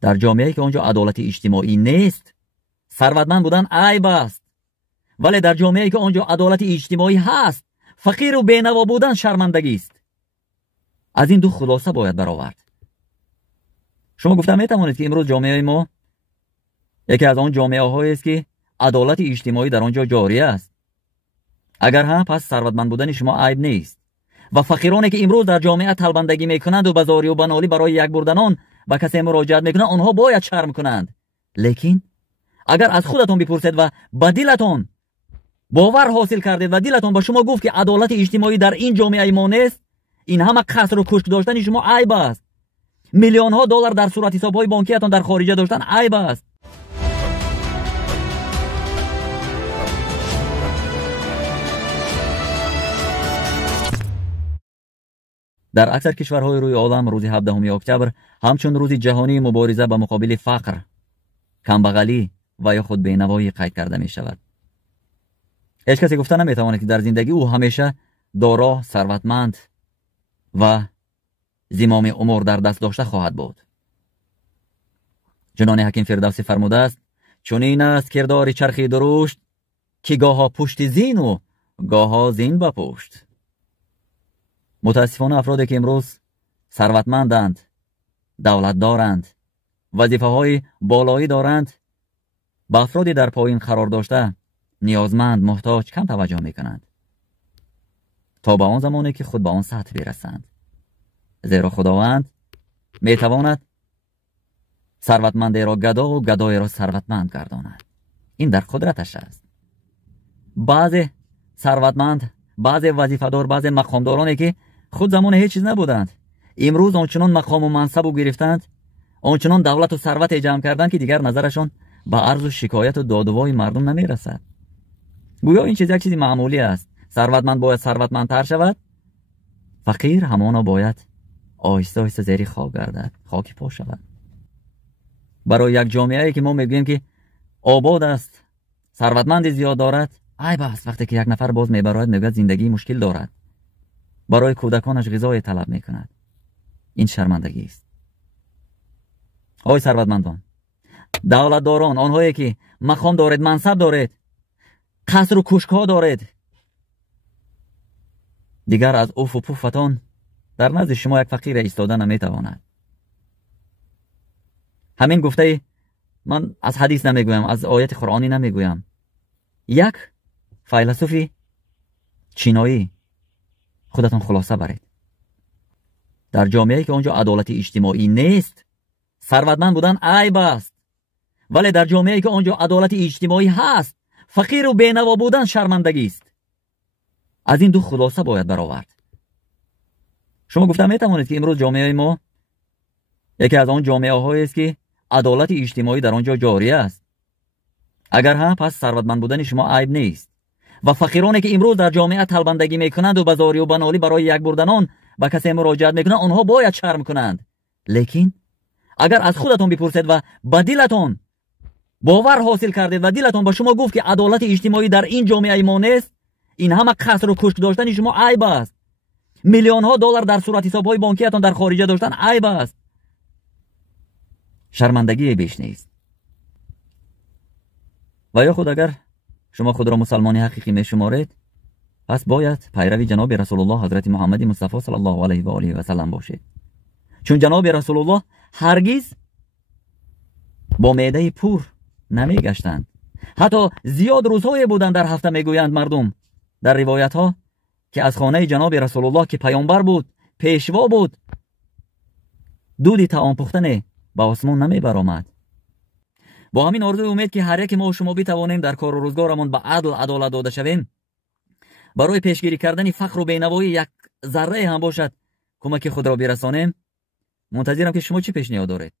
در جامعه‌ای که آنجا عدالت اجتماعی نیست، ثروتمند بودن عیب است. ولی در جامعه‌ای که آنجا عدالت اجتماعی هست، فقیر و بینوا بودن شرمندگی است. از این دو خلاصه باید برآورد. شما گفتم میتوانید که امروز جامعه ما یکی از آن جامعه‌هایی است که عدالت اجتماعی در آنجا جاری است. اگر ها، پس ثروتمند بودن شما عیب نیست. و فقیرانی که امروز در جامعه طلبندگی میکنند و بازاری و بنالی برای یک بردنان به کسی مراجعت میکنند، آنها باید شرم کنند. لیکن اگر از خودتون بپرسید و به دلتون باور حاصل کردید و دلتون به شما گفت که عدالت اجتماعی در این جامعه ما نیست، این همه قصر و کشک داشتن شما عیب است. میلیون ها دلار در صورت حساب های بانکیتون در خارج داشتن عیب است. در اکثر کشورهای روی عالم روز 17 اکتبر همچون روز جهانی مبارزه با مقابل فقر، کمبغلی و یا خود بینوایی قید کرده می شود. هیچ کسی گفته نمیتواند که در زندگی او همیشه دارا، ثروتمند و زمام امور در دست داشته خواهد بود. چنانه حکیم فردوسی فرموده است: چنین است کردار چرخی درشت که گاها پشت زین و گاها زین به پشت. متاسفانه افرادی که امروز ثروتمندند، دولت دارند، وظیفه های بالایی دارند، با افرادی در پایین قرار داشته نیازمند، محتاج کم توجه میکنند تا به آن زمانی که خود به آن سطح برسند. زیرا خداوند میتواند ثروتمندی را گدا و گدای را ثروتمند گرداند. این در قدرتش است. بعضی ثروتمند، بعضی وظیفه‌دار، بعضی مقامدارانی که خود زمان هیچ چیز نبودند، امروز آنچنان مقام و منصب و گرفتند، آنچنان دولت و ثروت جمع کردند که دیگر نظرشان به عرض و شکایت و دادوای مردم نمیرسد. گویا این چیز یک چیزی معمولی است. ثروتمند باید ثروتمندتر شود، فقیر همانا باید آهسته آهسته زیر خاک گردد، خاکی پا شود. برای یک جامعه‌ای که ما میگوییم که آباد است، ثروتمند زیاد دارد، عیب است وقتی که یک نفر باز میبراید میگوید زندگی مشکل دارد، برای کودکانش غذای طلب میکند. این شرمندگی است. آقای ثروتمندان، دولتداران، آنهایی که مقام دارید، منصب دارید، قصر و کشک ها دارید، دیگر از اوف و پوفتان در نزد شما یک فقیر ایستاده نمیتواند. همین گفته من از حدیث نمیگویم، از آیت قرآنی نمیگویم. یک فیلسوفی چینایی خودتون خلاصه برید. در جامعه‌ای که آنجا عدالت اجتماعی نیست، ثروتمند بودن عیب است. ولی در جامعه‌ای که آنجا عدالت اجتماعی هست، فقیر و بینوا بودن شرمندگی است. از این دو خلاصه باید برآورد. شما گفتم میتوانید که امروز جامعه ما یکی از آن جامعه‌هایی است که عدالت اجتماعی در آنجا جاری است. اگر ها، پس ثروتمند بودن شما عیب نیست. و فقیرانی که امروز در جامعه طلبندگی میکنند و بازاری و بنالی برای یک بردنان به کسی مراجعت میکنند، آنها باید شرم کنند. لیکن اگر از خودتون بپرسید و به دلتون باور حاصل کردید و دلتون به شما گفت که عدالت اجتماعی در این جامعه ما نیست، این همه قصر و کشک داشتن شما عیب است. میلیون ها دلار در صورت حساب های بانکیتون در خارج داشتن عیب است. شرمندگی بیش نیست. و یا خود اگر شما خود را مسلمانی حقیقی می شمارید، پس باید پیروی جناب رسول الله حضرت محمد مصطفی صلی الله علیه و آله و سلم باشید. چون جناب رسول الله هرگز با معده پر نمی گشتند. حتی زیاد روزهای بودند در هفته میگویند مردم در روایت ها که از خانه جناب رسول الله که پیامبر بود، پیشوا بود، دودی طعام پختن به آسمان نمی برآمد. با همین آرزوی امید که هر یک ما و شما بتوانیم در کار و روزگارمون به عدل عدالت داده شویم، برای پیشگیری کردن فقر و بینوایی یک ذره هم باشد کمک خود را برسانیم. منتظرم که شما چی پیشنهاد دارید.